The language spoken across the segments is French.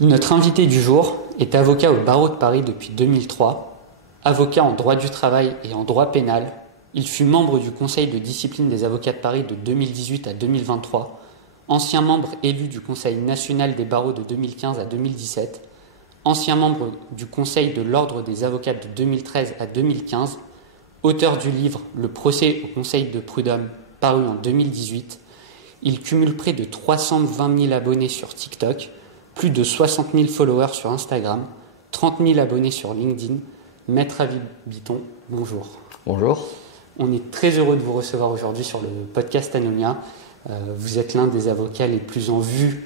Notre invité du jour est avocat au barreau de Paris depuis 2003, avocat en droit du travail et en droit pénal. Il fut membre du conseil de discipline des avocats de Paris de 2018 à 2023, ancien membre élu du conseil national des barreaux de 2015 à 2017, ancien membre du conseil de l'ordre des avocats de 2013 à 2015, auteur du livre Le procès au conseil de prud'homme paru en 2018. Il cumule près de 320 000 abonnés sur TikTok, plus de 60 000 followers sur Instagram, 30 000 abonnés sur LinkedIn. Maître Avis Bitton, bonjour. Bonjour. On est très heureux de vous recevoir aujourd'hui sur le podcast Anomia. Vous êtes l'un des avocats les plus en vue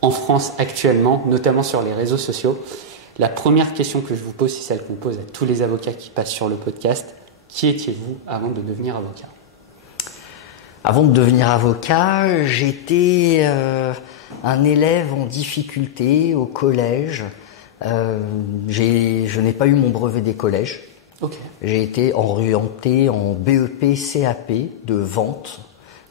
en France actuellement, notamment sur les réseaux sociaux. La première question que je vous pose, c'est celle qu'on pose à tous les avocats qui passent sur le podcast. Qui étiez-vous avant de devenir avocat ? Avant de devenir avocat, j'étais un élève en difficulté au collège. Je n'ai pas eu mon brevet des collèges. Okay. J'ai été orienté en BEP CAP de vente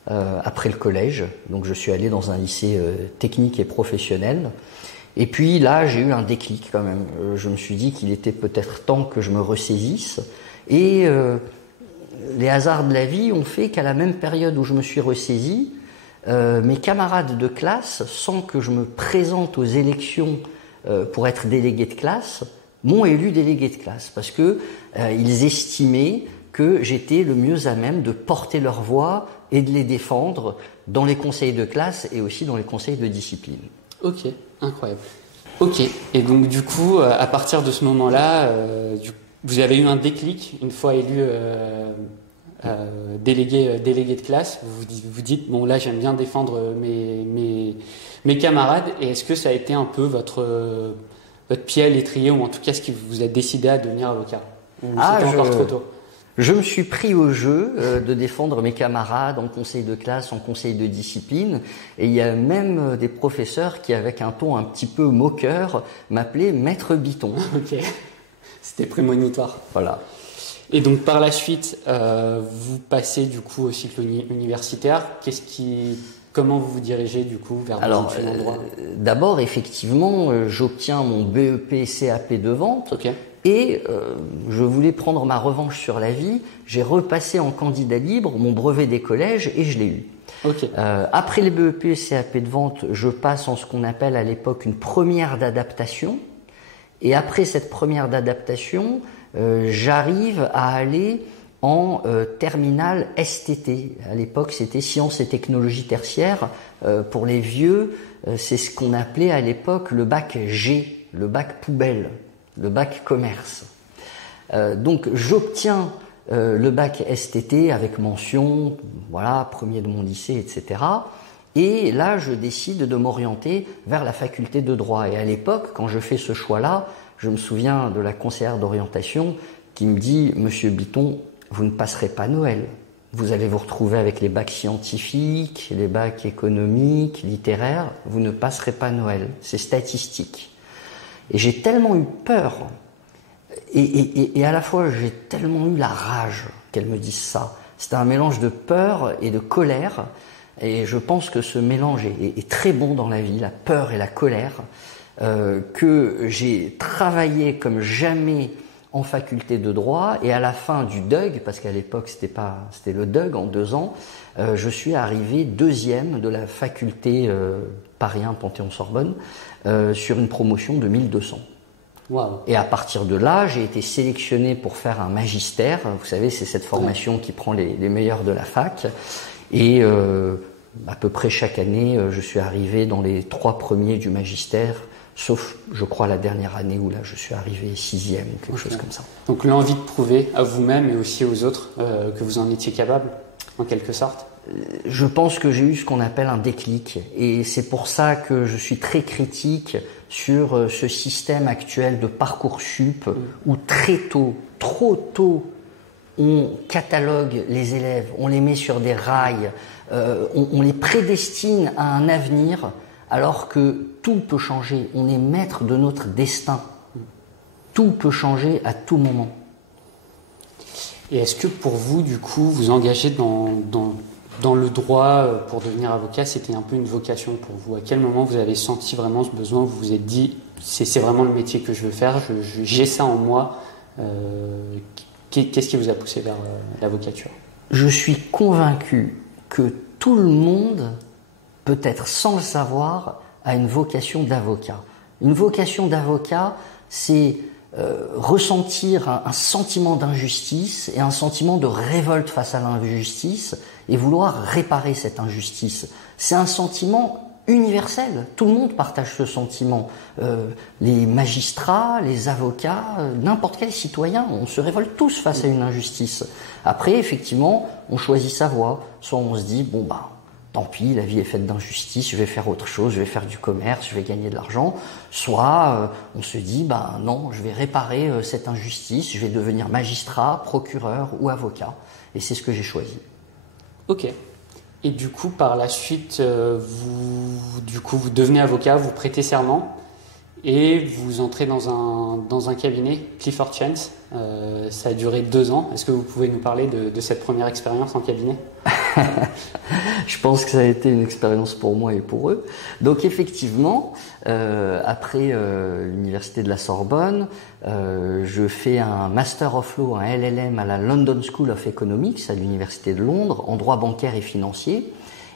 après le collège. Donc je suis allé dans un lycée technique et professionnel. Et puis là, j'ai eu un déclic quand même. Je me suis dit qu'il était peut-être temps que je me ressaisisse. Et les hasards de la vie ont fait qu'à la même période où je me suis ressaisi, mes camarades de classe, sans que je me présente aux élections pour être délégué de classe, m'ont élu délégué de classe parce que ils estimaient que j'étais le mieux à même de porter leur voix et de les défendre dans les conseils de classe et aussi dans les conseils de discipline. Ok, incroyable. Ok, et donc du coup, à partir de ce moment-là, vous avez eu un déclic une fois élu délégué de classe. Vous dites, bon là j'aime bien défendre mes camarades. Et est-ce que ça a été un peu votre pied à l'étrier, ou en tout cas ce qui vous a décidé à devenir avocat? Ou c'était encore trop tôt? Je me suis pris au jeu de défendre mes camarades en conseil de classe, en conseil de discipline. Et il y a même des professeurs qui, avec un ton un petit peu moqueur, m'appelaient Maître Bitton. Ok, c'était prémonitoire. Voilà. Et donc par la suite, vous passez du coup au cycle universitaire. Comment vous vous dirigez du coup vers vos études en droit? D'abord, effectivement, j'obtiens mon BEP CAP de vente. Okay. Et je voulais prendre ma revanche sur la vie. J'ai repassé en candidat libre mon brevet des collèges et je l'ai eu. Okay. Après les BEP CAP de vente, je passe en ce qu'on appelle à l'époque une première d'adaptation. Et après cette première d'adaptation, j'arrive à aller en terminale STT. À l'époque, c'était sciences et technologies tertiaires. Pour les vieux, c'est ce qu'on appelait à l'époque le bac G, le bac poubelle, le bac commerce. Donc j'obtiens le bac STT avec mention, voilà, premier de mon lycée, etc. Et là, je décide de m'orienter vers la faculté de droit. Et à l'époque, quand je fais ce choix-là, je me souviens de la conseillère d'orientation qui me dit « Monsieur Bitton, vous ne passerez pas Noël. Vous allez vous retrouver avec les bacs scientifiques, les bacs économiques, littéraires. Vous ne passerez pas Noël. C'est statistique. » Et j'ai tellement eu peur, et à la fois j'ai tellement eu la rage qu'elle me dise ça. C'était un mélange de peur et de colère, et je pense que ce mélange est très bon dans la vie, la peur et la colère, que j'ai travaillé comme jamais en faculté de droit, et à la fin du DUG, parce qu'à l'époque c'était le DUG en 2 ans, je suis arrivé 2e de la faculté Paris 1 Panthéon-Sorbonne sur une promotion de 1200. Wow. Et à partir de là, j'ai été sélectionné pour faire un magistère. Vous savez, c'est cette formation qui prend les meilleurs de la fac. Et à peu près chaque année, je suis arrivé dans les 3 premiers du magistère, sauf, je crois, la dernière année où là, je suis arrivé 6e ou quelque chose comme ça. Donc l'envie de prouver à vous-même et aussi aux autres que vous en étiez capable, en quelque sorte? Je pense que j'ai eu ce qu'on appelle un déclic. Et c'est pour ça que je suis très critique sur ce système actuel de Parcoursup où très tôt, trop tôt, on catalogue les élèves, on les met sur des rails, on les prédestine à un avenir alors que tout peut changer. On est maître de notre destin. Tout peut changer à tout moment. Et est-ce que pour vous, du coup, vous engagez dans dans le droit, pour devenir avocat, c'était un peu une vocation pour vous. À quel moment vous avez senti vraiment ce besoin? Vous vous êtes dit, c'est vraiment le métier que je veux faire, j'ai ça en moi. Qu'est-ce qui vous a poussé vers l'avocature? Je suis convaincu que tout le monde, peut-être sans le savoir, a une vocation d'avocat. Une vocation d'avocat, c'est ressentir un sentiment d'injustice et un sentiment de révolte face à l'injustice et vouloir réparer cette injustice. C'est un sentiment universel. Tout le monde partage ce sentiment. Les magistrats, les avocats, n'importe quel citoyen, on se révolte tous face à une injustice. Après, effectivement, on choisit sa voie. Soit on se dit, bon bah, tant pis, la vie est faite d'injustice, je vais faire autre chose, je vais faire du commerce, je vais gagner de l'argent. Soit on se dit, bah non, je vais réparer cette injustice, je vais devenir magistrat, procureur ou avocat. Et c'est ce que j'ai choisi. Ok. Et du coup, par la suite, vous devenez avocat, vous prêtez serment et vous entrez dans un cabinet, Clifford Chance. Ça a duré 2 ans. Est-ce que vous pouvez nous parler de cette première expérience en cabinet? Je pense que ça a été une expérience pour moi et pour eux. Donc effectivement, après l'université de la Sorbonne, je fais un Master of Law, un LLM à la London School of Economics à l'université de Londres en droit bancaire et financier.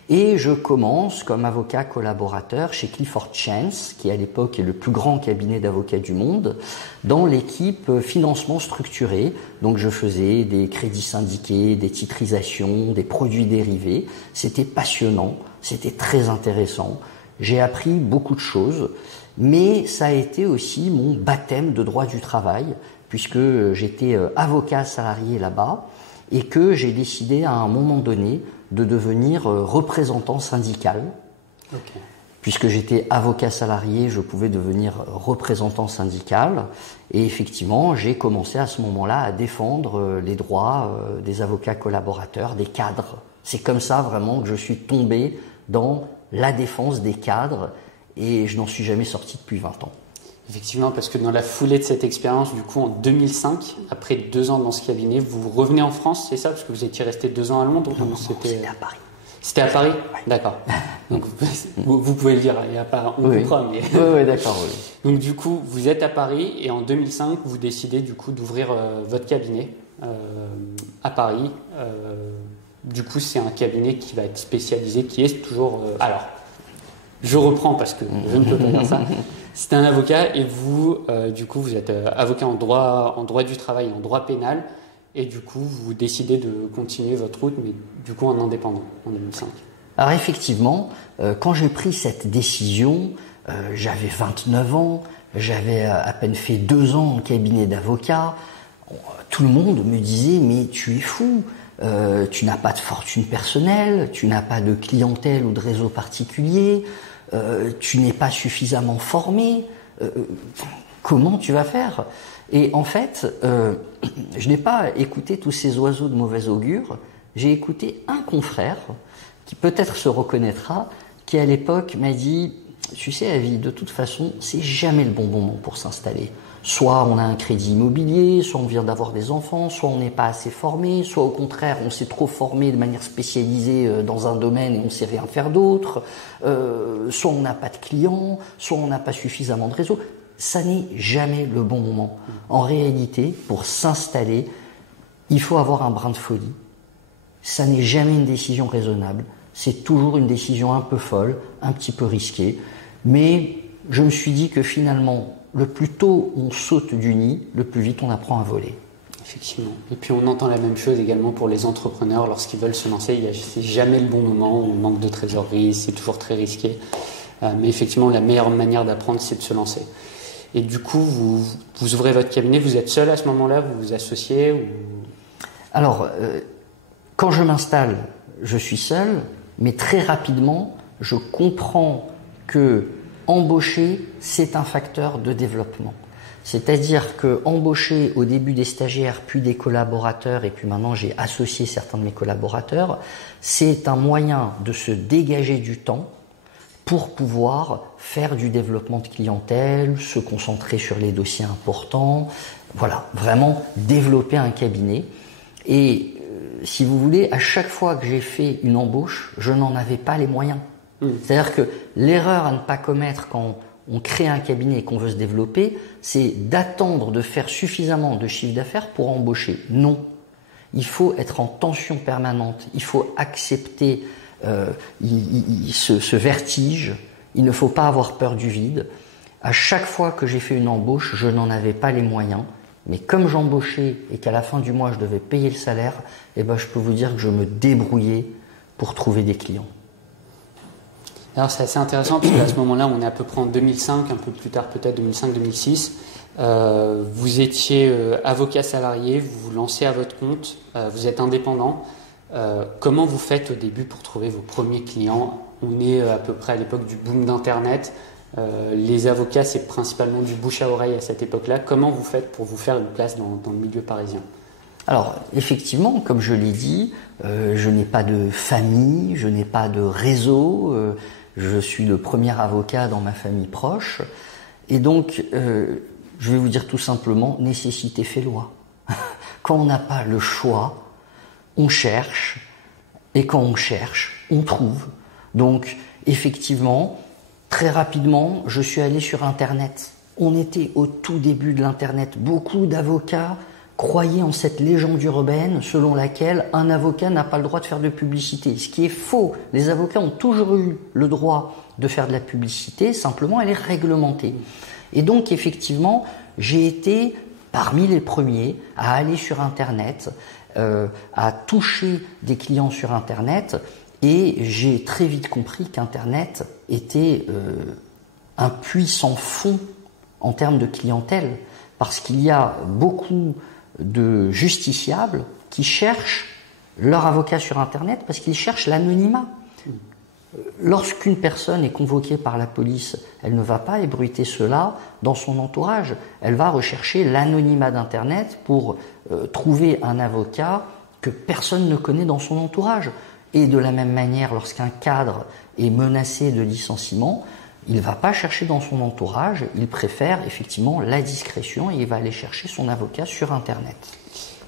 Et je commence comme avocat collaborateur chez Clifford Chance, qui à l'époque est le plus grand cabinet d'avocats du monde, dans l'équipe financement structuré. Donc je faisais des crédits syndiqués, des titrisations, des produits dérivés. C'était passionnant, c'était très intéressant. J'ai appris beaucoup de choses, mais ça a été aussi mon baptême de droit du travail, puisque j'étais avocat salarié là-bas et que j'ai décidé à un moment donné de devenir représentant syndical. Okay. Puisque j'étais avocat salarié, je pouvais devenir représentant syndical. Et effectivement, j'ai commencé à ce moment-là à défendre les droits des avocats collaborateurs, des cadres. C'est comme ça vraiment que je suis tombé dans la défense des cadres et je n'en suis jamais sorti depuis 20 ans. Effectivement, parce que dans la foulée de cette expérience, du coup, en 2005, après 2 ans dans ce cabinet, vous revenez en France, c'est ça? Parce que vous étiez resté 2 ans à Londres? Non, c'était à Paris. C'était à Paris? Oui. D'accord. Donc, vous pouvez le dire, il n'y a pas... On comprend, mais... Oui, d'accord, oui. Donc, du coup, vous êtes à Paris et en 2005, vous décidez, du coup, d'ouvrir votre cabinet à Paris. Du coup, c'est un cabinet qui va être spécialisé, qui est toujours... Alors, je reprends parce que je ne peux pas dire ça. C'est un avocat et vous, du coup, vous êtes avocat en droit du travail, en droit pénal, et du coup, vous décidez de continuer votre route, mais du coup en indépendant, en 2005. Alors effectivement, quand j'ai pris cette décision, j'avais 29 ans, j'avais à peine fait 2 ans en cabinet d'avocat. Tout le monde me disait, mais tu es fou, tu n'as pas de fortune personnelle, tu n'as pas de clientèle ou de réseau particulier, tu n'es pas suffisamment formé, comment tu vas faire? Et en fait, je n'ai pas écouté tous ces oiseaux de mauvais augure, j'ai écouté un confrère qui peut-être se reconnaîtra, qui à l'époque m'a dit, tu sais Avi, de toute façon, c'est jamais le bon moment pour s'installer. Soit on a un crédit immobilier, soit on vient d'avoir des enfants, soit on n'est pas assez formé, soit au contraire on s'est trop formé de manière spécialisée dans un domaine et on ne sait rien faire d'autre, soit on n'a pas de clients, soit on n'a pas suffisamment de réseau. Ça n'est jamais le bon moment. En réalité, pour s'installer, il faut avoir un brin de folie. Ça n'est jamais une décision raisonnable. C'est toujours une décision un peu folle, un petit peu risquée. Mais je me suis dit que finalement, le plus tôt on saute du nid, le plus vite on apprend à voler. Effectivement. Et puis on entend la même chose également pour les entrepreneurs lorsqu'ils veulent se lancer. C'est jamais le bon moment, on manque de trésorerie, c'est toujours très risqué. Mais effectivement, la meilleure manière d'apprendre, c'est de se lancer. Et du coup, vous ouvrez votre cabinet, vous êtes seul à ce moment-là, vous vous associez ou... Alors, quand je m'installe, je suis seul, mais très rapidement, je comprends que embaucher, c'est un facteur de développement. C'est-à-dire que embaucher au début des stagiaires, puis des collaborateurs, et puis maintenant j'ai associé certains de mes collaborateurs, c'est un moyen de se dégager du temps pour pouvoir faire du développement de clientèle, se concentrer sur les dossiers importants, voilà, vraiment développer un cabinet. Et si vous voulez, à chaque fois que j'ai fait une embauche, je n'en avais pas les moyens. C'est-à-dire que l'erreur à ne pas commettre quand on crée un cabinet et qu'on veut se développer, c'est d'attendre de faire suffisamment de chiffre d'affaires pour embaucher. Non. Il faut être en tension permanente. Il faut accepter ce vertige. Il ne faut pas avoir peur du vide. À chaque fois que j'ai fait une embauche, je n'en avais pas les moyens. Mais comme j'embauchais et qu'à la fin du mois, je devais payer le salaire, je peux vous dire que je me débrouillais pour trouver des clients. Alors c'est assez intéressant parce qu'à ce moment-là, on est à peu près en 2005, un peu plus tard peut-être 2005-2006. Vous étiez avocat salarié, vous vous lancez à votre compte, vous êtes indépendant. Comment vous faites au début pour trouver vos premiers clients? On est à peu près à l'époque du boom d'Internet. Les avocats, c'est principalement du bouche à oreille à cette époque-là. Comment vous faites pour vous faire une place dans le milieu parisien? Alors, effectivement, comme je l'ai dit, je n'ai pas de famille, je n'ai pas de réseau, je suis le premier avocat dans ma famille proche. Et donc, je vais vous dire tout simplement, nécessité fait loi. Quand on n'a pas le choix, on cherche, et quand on cherche, on trouve. Donc, effectivement, très rapidement, je suis allé sur Internet. On était au tout début de l'Internet. Beaucoup d'avocats croyaient en cette légende urbaine selon laquelle un avocat n'a pas le droit de faire de publicité. Ce qui est faux. Les avocats ont toujours eu le droit de faire de la publicité, simplement elle est réglementée. Et donc effectivement, j'ai été parmi les premiers à aller sur Internet, à toucher des clients sur Internet, et j'ai très vite compris qu'Internet était un puits sans fond en termes de clientèle, parce qu'il y a beaucoup de justiciables qui cherchent leur avocat sur Internet parce qu'ils cherchent l'anonymat. Lorsqu'une personne est convoquée par la police, elle ne va pas ébruiter cela dans son entourage. Elle va rechercher l'anonymat d'Internet pour trouver un avocat que personne ne connaît dans son entourage. Et de la même manière, lorsqu'un cadre est menacé de licenciement, il ne va pas chercher dans son entourage, il préfère effectivement la discrétion et il va aller chercher son avocat sur Internet.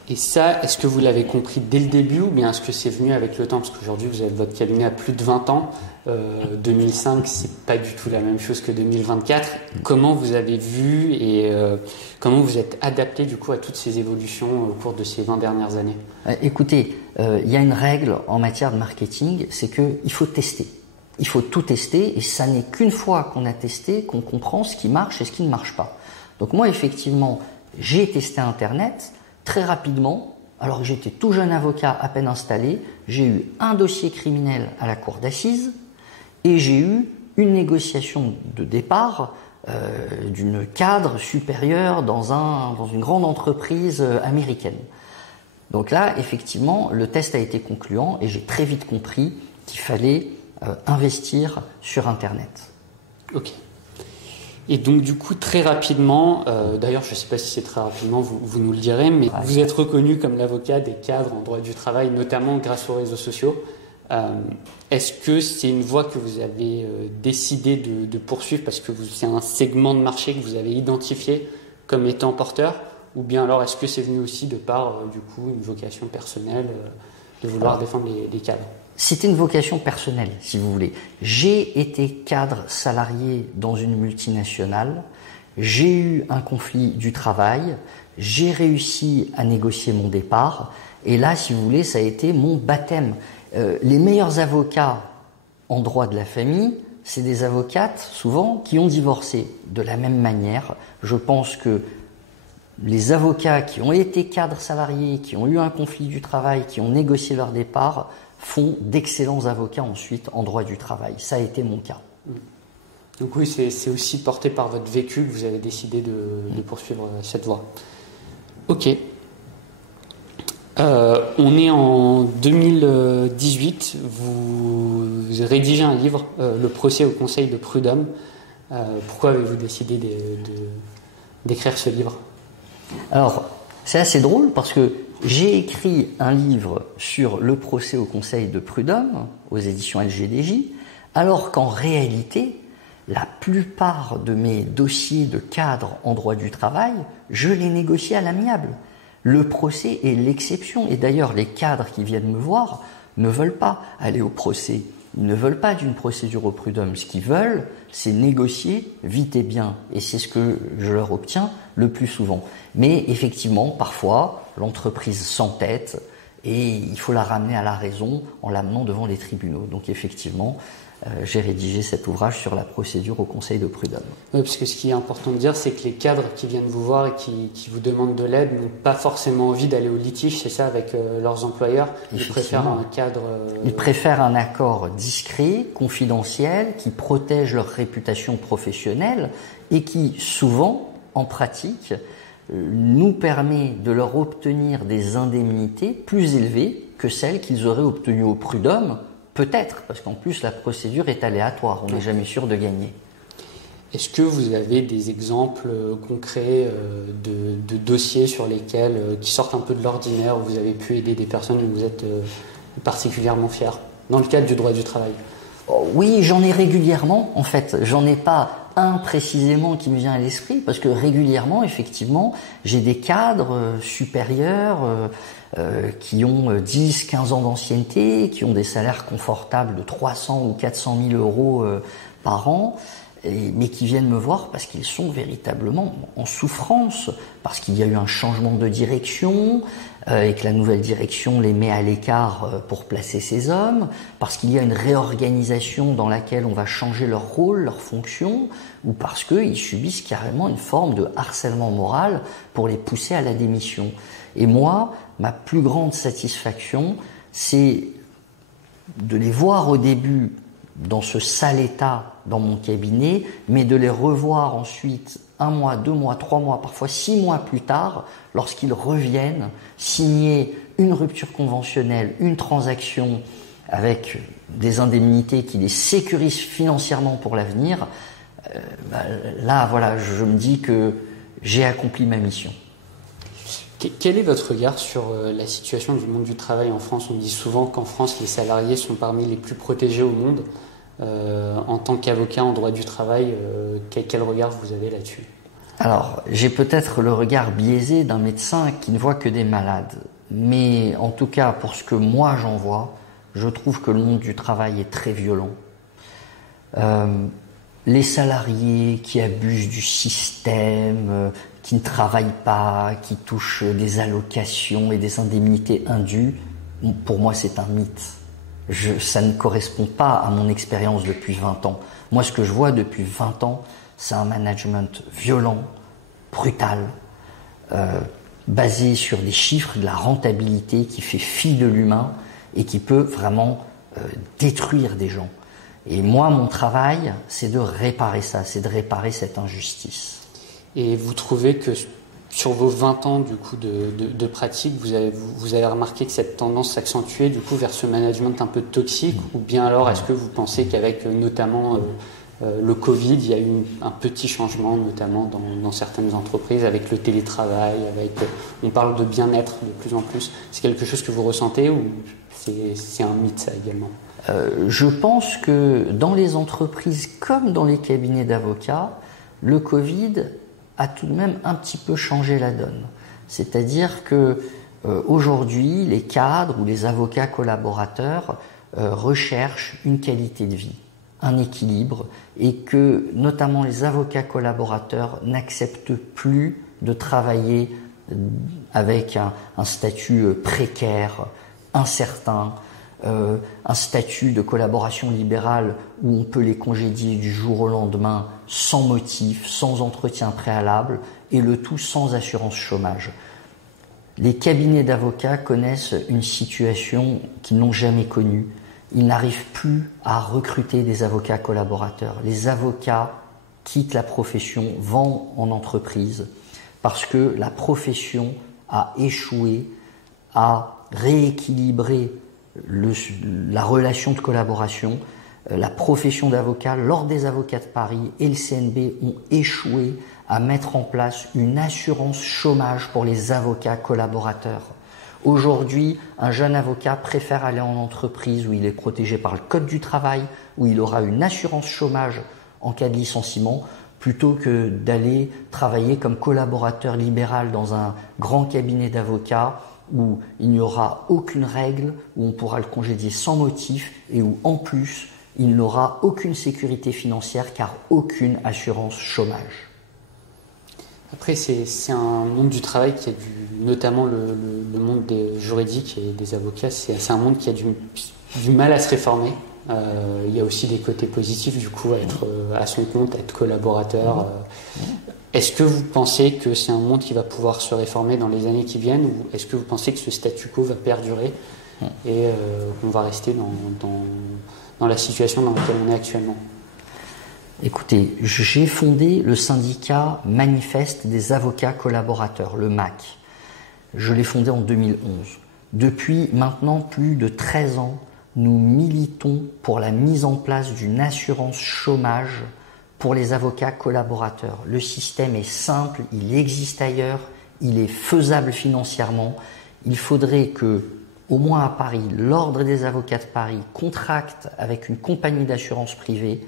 Et ça, est-ce que vous l'avez compris dès le début ou bien est-ce que c'est venu avec le temps? Parce qu'aujourd'hui, vous avez votre cabinet à plus de 20 ans. 2005, c'est pas du tout la même chose que 2024. Comment vous avez vu et comment vous êtes adapté du coup à toutes ces évolutions au cours de ces 20 dernières années? Écoutez, il y a une règle en matière de marketing, c'est qu'il faut tester. Il faut tout tester et ça n'est qu'une fois qu'on a testé qu'on comprend ce qui marche et ce qui ne marche pas. Donc moi, effectivement, j'ai testé Internet très rapidement. Alors que j'étais tout jeune avocat à peine installé, j'ai eu un dossier criminel à la cour d'assises et j'ai eu une négociation de départ d'une cadre supérieure dans une grande entreprise américaine. Donc là, effectivement, le test a été concluant et j'ai très vite compris qu'il fallait investir sur Internet. Ok. Et donc du coup, très rapidement, d'ailleurs je ne sais pas si c'est très rapidement, vous nous le direz, mais vous êtes reconnu comme l'avocat des cadres en droit du travail, notamment grâce aux réseaux sociaux. Est-ce que c'est une voie que vous avez décidé de poursuivre parce que c'est un segment de marché que vous avez identifié comme étant porteur, ou bien alors est-ce que c'est venu aussi de par du coup une vocation personnelle de vouloir défendre les cadres? C'était une vocation personnelle, si vous voulez. J'ai été cadre salarié dans une multinationale, j'ai eu un conflit du travail, j'ai réussi à négocier mon départ, et là, si vous voulez, ça a été mon baptême. Les meilleurs avocats en droit de la famille, c'est des avocates, souvent, qui ont divorcé. De la même manière, je pense que les avocats qui ont été cadres salariés, qui ont eu un conflit du travail, qui ont négocié leur départ, font d'excellents avocats ensuite en droit du travail. Ça a été mon cas. Donc oui, c'est aussi porté par votre vécu que vous avez décidé de poursuivre cette voie. Ok. On est en 2018. Vous rédigez un livre, Le procès au conseil de prud'homme. Pourquoi avez-vous décidé d'écrire ce livre? Alors, c'est assez drôle parce que j'ai écrit un livre sur le procès au conseil de prud'homme aux éditions LGDJ, alors qu'en réalité, la plupart de mes dossiers de cadre en droit du travail, je les négocie à l'amiable. Le procès est l'exception. Et d'ailleurs, les cadres qui viennent me voir ne veulent pas aller au procès. Ils ne veulent pas d'une procédure au prud'homme. Ce qu'ils veulent, c'est négocier vite et bien. Et c'est ce que je leur obtiens le plus souvent. Mais effectivement, parfois, l'entreprise s'entête et il faut la ramener à la raison en l'amenant devant les tribunaux. Donc effectivement, j'ai rédigé cet ouvrage sur la procédure au conseil de prud'homme. Oui, parce que ce qui est important de dire, c'est que les cadres qui viennent vous voir et qui vous demandent de l'aide n'ont pas forcément envie d'aller au litige, c'est ça, avec leurs employeurs. Ils préfèrent un cadre... Ils préfèrent un accord discret, confidentiel, qui protège leur réputation professionnelle et qui, souvent, en pratique, nous permet de leur obtenir des indemnités plus élevées que celles qu'ils auraient obtenues au prud'homme. Peut-être, parce qu'en plus la procédure est aléatoire, on n'est jamais sûr de gagner. Est-ce que vous avez des exemples concrets de dossiers sur lesquels, qui sortent un peu de l'ordinaire, où vous avez pu aider des personnes où vous êtes particulièrement fiers, dans le cadre du droit du travail? Oui, j'en ai régulièrement, en fait. J'en ai pas un précisément qui me vient à l'esprit, parce que régulièrement, effectivement, j'ai des cadres supérieurs qui ont 10, 15 ans d'ancienneté, qui ont des salaires confortables de 300 ou 400 000 euros par an, mais qui viennent me voir parce qu'ils sont véritablement en souffrance, parce qu'il y a eu un changement de direction et que la nouvelle direction les met à l'écart pour placer ces hommes, parce qu'il y a une réorganisation dans laquelle on va changer leur rôle, leur fonction, ou parce qu'ils subissent carrément une forme de harcèlement moral pour les pousser à la démission. Et moi, ma plus grande satisfaction, c'est de les voir au début dans ce sale état dans mon cabinet, mais de les revoir ensuite 1 mois, 2 mois, 3 mois, parfois 6 mois plus tard, lorsqu'ils reviennent signer une rupture conventionnelle, une transaction avec des indemnités qui les sécurisent financièrement pour l'avenir. Là, voilà, je me dis que j'ai accompli ma mission. Quel est votre regard sur la situation du monde du travail en France? On dit souvent qu'en France, les salariés sont parmi les plus protégés au monde. En tant qu'avocat en droit du travail, quel regard vous avez là-dessus? Alors, j'ai peut-être le regard biaisé d'un médecin qui ne voit que des malades. Mais en tout cas, pour ce que moi j'en vois, je trouve que le monde du travail est très violent. Les salariés qui abusent du système, qui ne travaillent pas, qui touchent des allocations et des indemnités indues, pour moi c'est un mythe. Ça ne correspond pas à mon expérience depuis 20 ans. Moi, ce que je vois depuis 20 ans, c'est un management violent, brutal, basé sur des chiffres, de la rentabilité qui fait fi de l'humain et qui peut vraiment détruire des gens. Et moi, mon travail, c'est de réparer ça, c'est de réparer cette injustice. Et vous trouvez que sur vos 20 ans du coup, de pratique, vous avez remarqué que cette tendance s'accentuait du coup, vers ce management un peu toxique, ou bien alors est-ce que vous pensez qu'avec notamment le Covid, il y a eu un petit changement, notamment dans certaines entreprises, avec le télétravail, on parle de bien-être de plus en plus. C'est quelque chose que vous ressentez ou c'est un mythe ça également? Je pense que dans les entreprises comme dans les cabinets d'avocats, le Covid a tout de même un petit peu changé la donne. C'est-à-dire que aujourd'hui, les cadres ou les avocats collaborateurs recherchent une qualité de vie, un équilibre, et que notamment les avocats collaborateurs n'acceptent plus de travailler avec un statut précaire, incertain, un statut de collaboration libérale où on peut les congédier du jour au lendemain sans motif, sans entretien préalable, et le tout sans assurance chômage. Les cabinets d'avocats connaissent une situation qu'ils n'ont jamais connue. Ils n'arrivent plus à recruter des avocats collaborateurs. Les avocats quittent la profession, vont en entreprise, parce que la profession a échoué à rééquilibrer la relation de collaboration. La profession d'avocat, l'Ordre des avocats de Paris et le CNB ont échoué à mettre en place une assurance chômage pour les avocats collaborateurs. Aujourd'hui, un jeune avocat préfère aller en entreprise où il est protégé par le Code du travail, où il aura une assurance chômage en cas de licenciement, plutôt que d'aller travailler comme collaborateur libéral dans un grand cabinet d'avocats où il n'y aura aucune règle, où on pourra le congédier sans motif et où en plus il n'aura aucune sécurité financière car aucune assurance chômage. Après, c'est un monde du travail qui a notamment le monde des juridiques et des avocats, c'est un monde qui a du mal à se réformer. Il y a aussi des côtés positifs, du coup, à être à son compte, à être collaborateur. Est-ce que vous pensez que c'est un monde qui va pouvoir se réformer dans les années qui viennent, ou est-ce que vous pensez que ce statu quo va perdurer et qu'on va rester dans la situation dans laquelle on est actuellement? Écoutez, j'ai fondé le syndicat Manifeste des avocats collaborateurs, le MAC. Je l'ai fondé en 2011. Depuis maintenant plus de 13 ans, nous militons pour la mise en place d'une assurance chômage pour les avocats collaborateurs. Le système est simple, il existe ailleurs, il est faisable financièrement. Il faudrait que, au moins à Paris, l'Ordre des avocats de Paris contracte avec une compagnie d'assurance privée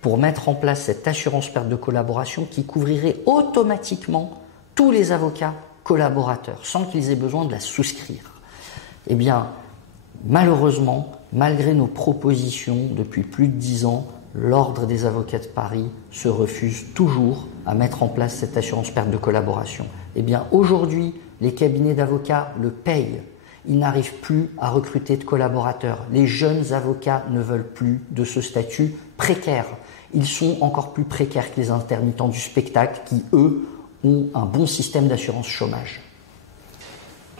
pour mettre en place cette assurance perte de collaboration qui couvrirait automatiquement tous les avocats collaborateurs sans qu'ils aient besoin de la souscrire. Eh bien, malheureusement, malgré nos propositions depuis plus de 10 ans, l'Ordre des avocats de Paris se refuse toujours à mettre en place cette assurance perte de collaboration. Eh bien, aujourd'hui, les cabinets d'avocats le payent. Ils n'arrivent plus à recruter de collaborateurs. Les jeunes avocats ne veulent plus de ce statut précaire. Ils sont encore plus précaires que les intermittents du spectacle qui, eux, ont un bon système d'assurance chômage.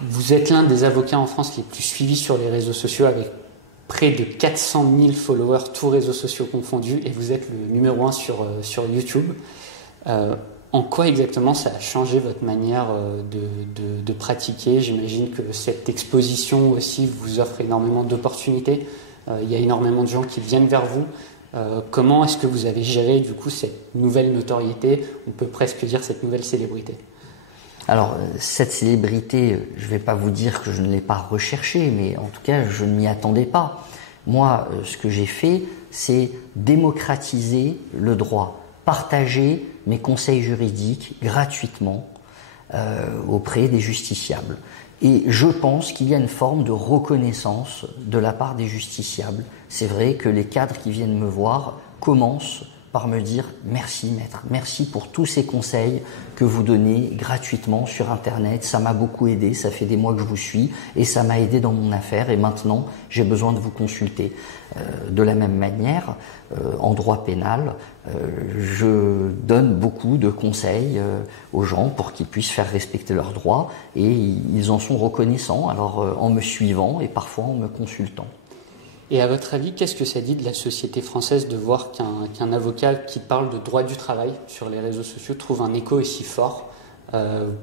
Vous êtes l'un des avocats en France les plus suivis sur les réseaux sociaux avec près de 400 000 followers, tous réseaux sociaux confondus, et vous êtes le numéro 1 sur YouTube. En quoi exactement ça a changé votre manière de pratiquer? J'imagine que cette exposition aussi vous offre énormément d'opportunités. Il y a énormément de gens qui viennent vers vous. Comment est-ce que vous avez géré du coup cette nouvelle notoriété, on peut presque dire cette nouvelle célébrité? Alors, cette célébrité, je ne vais pas vous dire que je ne l'ai pas recherchée, mais en tout cas, je ne m'y attendais pas. Moi, ce que j'ai fait, c'est démocratiser le droit, partager mes conseils juridiques gratuitement auprès des justiciables. Et je pense qu'il y a une forme de reconnaissance de la part des justiciables. C'est vrai que les cadres qui viennent me voir commencent par me dire « Merci maître, merci pour tous ces conseils que vous donnez gratuitement sur Internet. Ça m'a beaucoup aidé, ça fait des mois que je vous suis et ça m'a aidé dans mon affaire et maintenant j'ai besoin de vous consulter. » De la même manière, en droit pénal, je donne beaucoup de conseils aux gens pour qu'ils puissent faire respecter leurs droits et ils en sont reconnaissants alors en me suivant et parfois en me consultant. Et à votre avis, qu'est-ce que ça dit de la société française de voir qu'un avocat qui parle de droit du travail sur les réseaux sociaux trouve un écho aussi fort?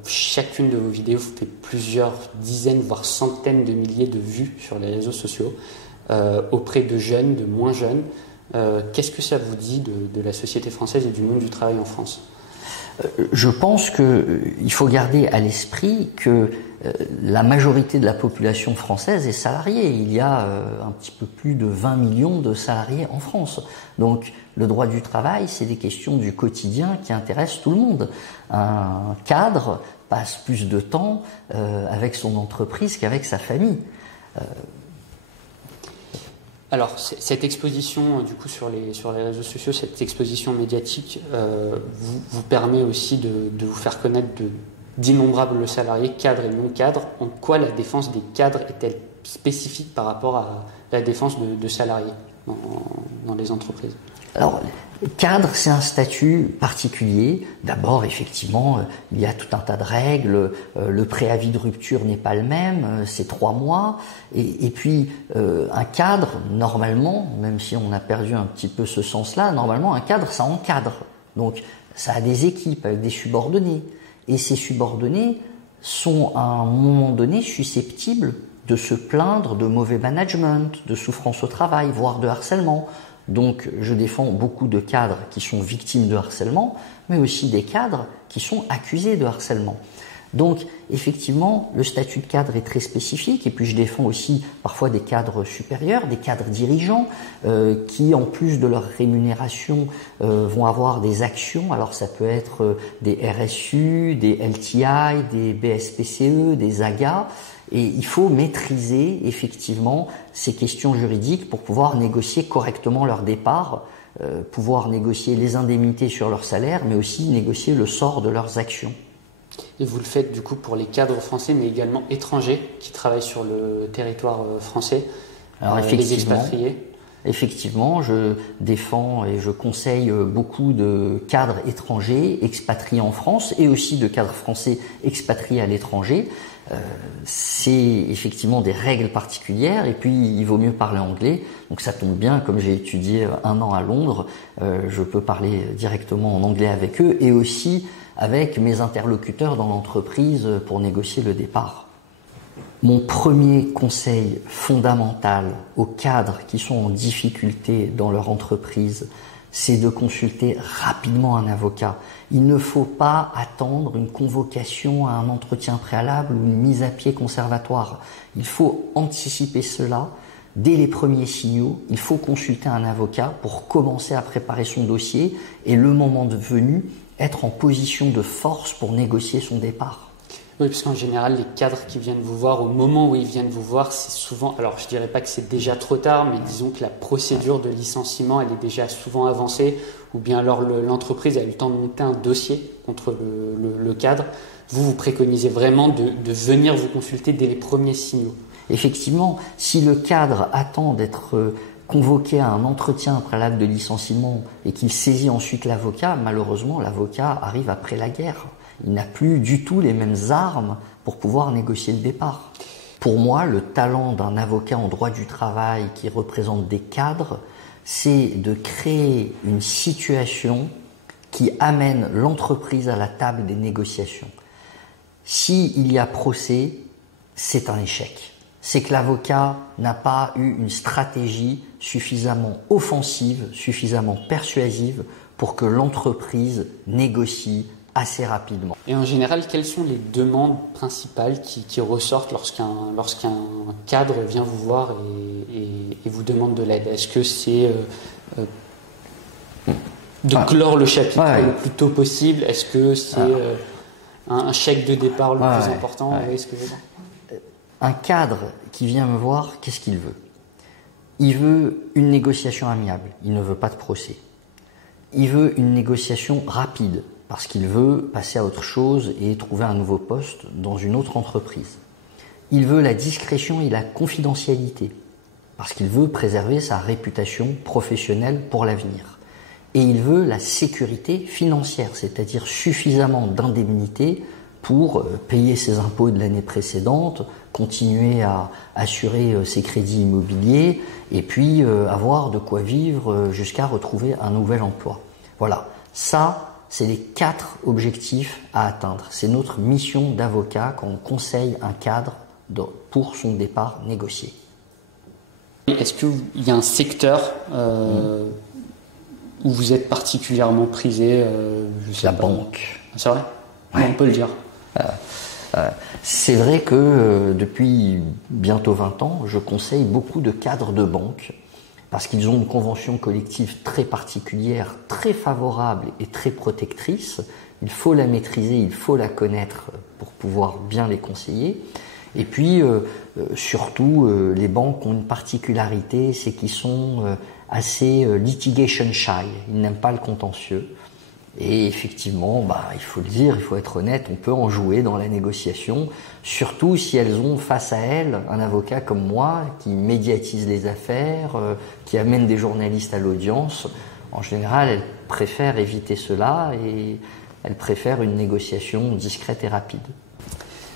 Chacune de vos vidéos fait plusieurs dizaines, voire centaines de milliers de vues sur les réseaux sociaux auprès de jeunes, de moins jeunes. Qu'est-ce que ça vous dit de la société française et du monde du travail en France? Je pense qu'il faut garder à l'esprit que la majorité de la population française est salariée. Il y a un petit peu plus de 20 millions de salariés en France. Donc le droit du travail, c'est des questions du quotidien qui intéressent tout le monde. Un cadre passe plus de temps avec son entreprise qu'avec sa famille. Alors, cette exposition, du coup, sur les réseaux sociaux, cette exposition médiatique vous permet aussi de vous faire connaître d'innombrables salariés, cadres et non-cadres. En quoi la défense des cadres est-elle spécifique par rapport à la défense de salariés dans les entreprises? Alors, cadre, c'est un statut particulier. D'abord, effectivement, il y a tout un tas de règles. Le préavis de rupture n'est pas le même, c'est 3 mois. Et puis, un cadre, normalement, même si on a perdu un petit peu ce sens-là, normalement, un cadre, ça encadre. Donc, ça a des équipes avec des subordonnés. Et ces subordonnés sont, à un moment donné, susceptibles de se plaindre de mauvais management, de souffrance au travail, voire de harcèlement. Donc, je défends beaucoup de cadres qui sont victimes de harcèlement, mais aussi des cadres qui sont accusés de harcèlement. Donc, effectivement, le statut de cadre est très spécifique, et puis je défends aussi parfois des cadres supérieurs, des cadres dirigeants, qui, en plus de leur rémunération, vont avoir des actions. Alors, ça peut être des RSU, des LTI, des BSPCE, des AGA, et il faut maîtriser, effectivement, ces questions juridiques pour pouvoir négocier correctement leur départ, pouvoir négocier les indemnités sur leur salaire, mais aussi négocier le sort de leurs actions. Et vous le faites du coup pour les cadres français, mais également étrangers qui travaillent sur le territoire français, les expatriés. Effectivement, je défends et je conseille beaucoup de cadres étrangers expatriés en France et aussi de cadres français expatriés à l'étranger. C'est effectivement des règles particulières, et puis il vaut mieux parler anglais. Donc ça tombe bien, comme j'ai étudié 1 an à Londres, je peux parler directement en anglais avec eux et aussi avec mes interlocuteurs dans l'entreprise pour négocier le départ. Mon premier conseil fondamental aux cadres qui sont en difficulté dans leur entreprise, c'est de consulter rapidement un avocat. Il ne faut pas attendre une convocation à un entretien préalable ou une mise à pied conservatoire. Il faut anticiper cela dès les premiers signaux. Il faut consulter un avocat pour commencer à préparer son dossier et, le moment venu, être en position de force pour négocier son départ. Oui, parce qu'en général, les cadres qui viennent vous voir, au moment où ils viennent vous voir, c'est souvent, alors je dirais pas que c'est déjà trop tard, mais disons que la procédure de licenciement, elle est déjà souvent avancée, ou bien alors l'entreprise a eu le temps de monter un dossier contre le cadre. Vous préconisez vraiment de venir vous consulter dès les premiers signaux. Effectivement, si le cadre attend d'être convoqué à un entretien préalable de licenciement et qu'il saisit ensuite l'avocat, malheureusement, l'avocat arrive après la guerre. Il n'a plus du tout les mêmes armes pour pouvoir négocier le départ. Pour moi, le talent d'un avocat en droit du travail qui représente des cadres, c'est de créer une situation qui amène l'entreprise à la table des négociations. S'il y a procès, c'est un échec. C'est que l'avocat n'a pas eu une stratégie suffisamment offensive, suffisamment persuasive pour que l'entreprise négocie assez rapidement. Et en général, quelles sont les demandes principales qui ressortent lorsqu'un cadre vient vous voir et vous demande de l'aide? Est-ce que c'est de clore le chapitre le plus tôt possible? Est-ce que c'est un chèque de départ le plus important? Est-ce que un cadre qui vient me voir, qu'est-ce qu'il veut? Il veut une négociation amiable, il ne veut pas de procès. Il veut une négociation rapide, parce qu'il veut passer à autre chose et trouver un nouveau poste dans une autre entreprise. Il veut la discrétion et la confidentialité, parce qu'il veut préserver sa réputation professionnelle pour l'avenir. Et il veut la sécurité financière, c'est-à-dire suffisamment d'indemnités pour payer ses impôts de l'année précédente, continuer à assurer ses crédits immobiliers et puis avoir de quoi vivre jusqu'à retrouver un nouvel emploi. Voilà, ça, c'est les 4 objectifs à atteindre. C'est notre mission d'avocat quand on conseille un cadre pour son départ négocié. Est-ce qu'il y a un secteur où vous êtes particulièrement prisé? La banque. C'est vrai? Ouais. On peut le dire. C'est vrai que depuis bientôt 20 ans, je conseille beaucoup de cadres de banque parce qu'ils ont une convention collective très particulière, très favorable et très protectrice. Il faut la maîtriser, il faut la connaître pour pouvoir bien les conseiller. Et puis, surtout, les banques ont une particularité, c'est qu'ils sont assez litigation shy. Ils n'aiment pas le contentieux. Et effectivement, il faut le dire, il faut être honnête, on peut en jouer dans la négociation, surtout si elles ont face à elles un avocat comme moi qui médiatise les affaires, qui amène des journalistes à l'audience. En général, elles préfèrent éviter cela et elles préfèrent une négociation discrète et rapide.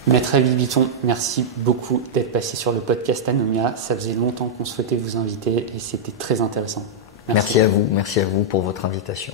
Maître Habib Bitton, merci beaucoup d'être passé sur le podcast Anomia. Ça faisait longtemps qu'on souhaitait vous inviter et c'était très intéressant. Merci à vous pour votre invitation.